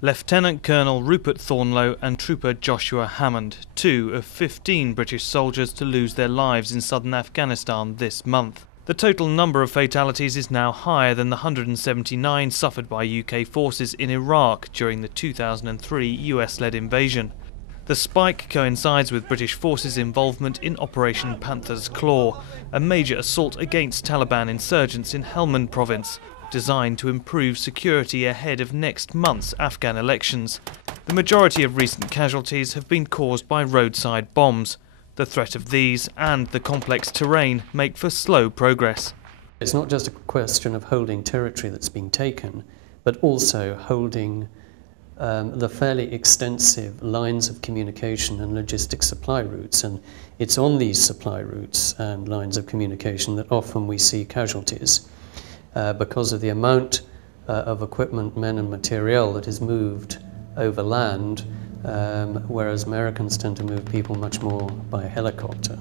Lieutenant Colonel Rupert Thornlow and Trooper Joshua Hammond, 2 of 15 British soldiers to lose their lives in southern Afghanistan this month. The total number of fatalities is now higher than the 179 suffered by UK forces in Iraq during the 2003 US-led invasion. The spike coincides with British forces' involvement in Operation Panther's Claw, a major assault against Taliban insurgents in Helmand province, designed to improve security ahead of next month's Afghan elections. The majority of recent casualties have been caused by roadside bombs. The threat of these and the complex terrain make for slow progress. It's not just a question of holding territory that's been taken, but also holding the fairly extensive lines of communication and logistic supply routes. And it's on these supply routes and lines of communication that often we see casualties. Because of the amount of equipment, men and material that is moved over land, whereas Americans tend to move people much more by helicopter.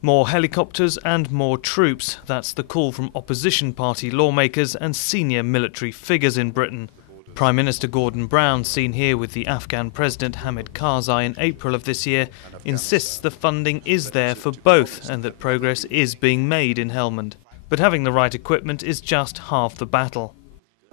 More helicopters and more troops, that's the call from opposition party lawmakers and senior military figures in Britain. Prime Minister Gordon Brown, seen here with the Afghan President Hamid Karzai in April of this year, insists the funding is there for both and that progress is being made in Helmand. But having the right equipment is just half the battle.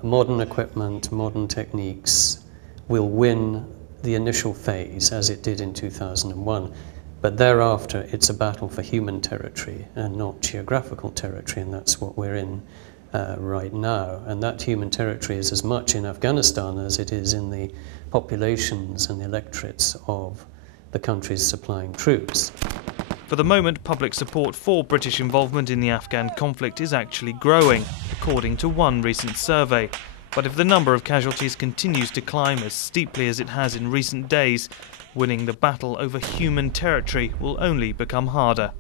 Modern equipment, modern techniques will win the initial phase, as it did in 2001. But thereafter, it's a battle for human territory and not geographical territory, and that's what we're in right now. And that human territory is as much in Afghanistan as it is in the populations and the electorates of the countries supplying troops. For the moment, public support for British involvement in the Afghan conflict is actually growing, according to one recent survey. But if the number of casualties continues to climb as steeply as it has in recent days, winning the battle over human territory will only become harder.